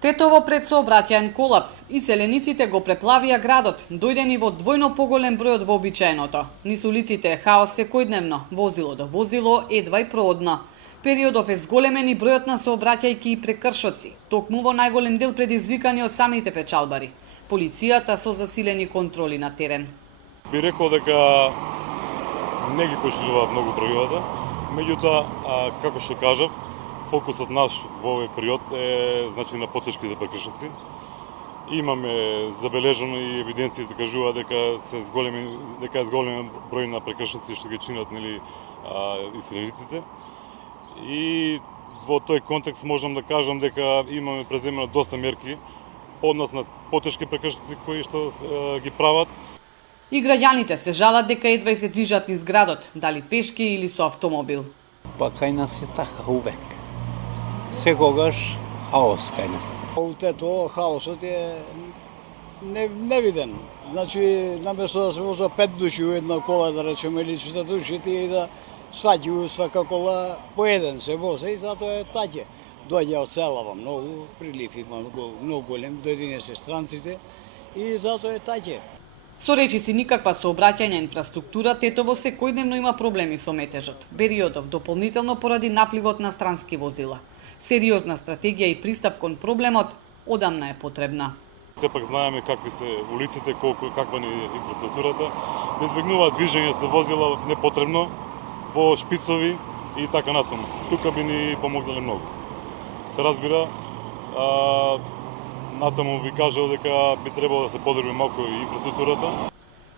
Тетово пред сообраќаен колапс, иселениците го преплавија градот, дојдени во двојно поголем број од вообичаеното. Низ улиците е хаос секојдневно, возило до возило, едва и проодно. Периодов е зголемен и бројот на сообраќајки и прекршоци, токму во најголем дел предизвикани од самите печалбари. Полицијата со засилени контроли на терен. Би рекол дека не ги поштедува многу правилата, меѓутоа, како што кажав, фокусот наш во овој период е на потешките прекршоци. Имаме забележано и евиденциите кажуваат дека е зголемен број на прекршоци што ги чинат иселениците. И во тој контекст можам да кажам дека имаме преземено доста мерки по однос на потешки прекршоци кои што ги прават. И граѓаните се жалат дека едва се движат низ градот, дали пешки или со автомобил. Па кај нас е така увек. Секогаш хаос кај нас. Тето хаосот е невиден. Значи, наместо да се воза 5 души у една кола, да речеме, или 4 души, и да сваќи у свака кола по еден се воза и затоа е таќе. Доаѓа од целава многу, прилив има многу голем, дојдење се странците и затоа е таќе. Со речиси никаква сообраќајна инфраструктура, Тетово секојдневно има проблеми со метежот. Периодов дополнително поради напливот на странски возила. Сериозна стратегија и пристап кон проблемот одамна е потребна. Сепак знаеме какви се улиците, каква ни е инфраструктурата, да избегнуваат движење со возила непотребно во шпицови и така натаму. Тука би ни помогнале многу. Се разбира, натаму би кажал дека би требало да се подобри малку и инфраструктурата.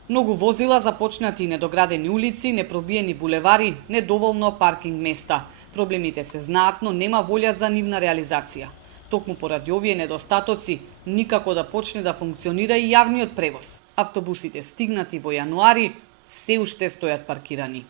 Многу возила, започнати и недоградени улици, непробиени булевари, недоволно паркинг места. Проблемите се знаат, но нема волја за нивна реализација. Токму поради овие недостатоци, никако да почне да функционира и јавниот превоз. Автобусите стигнати во јануари се уште стојат паркирани.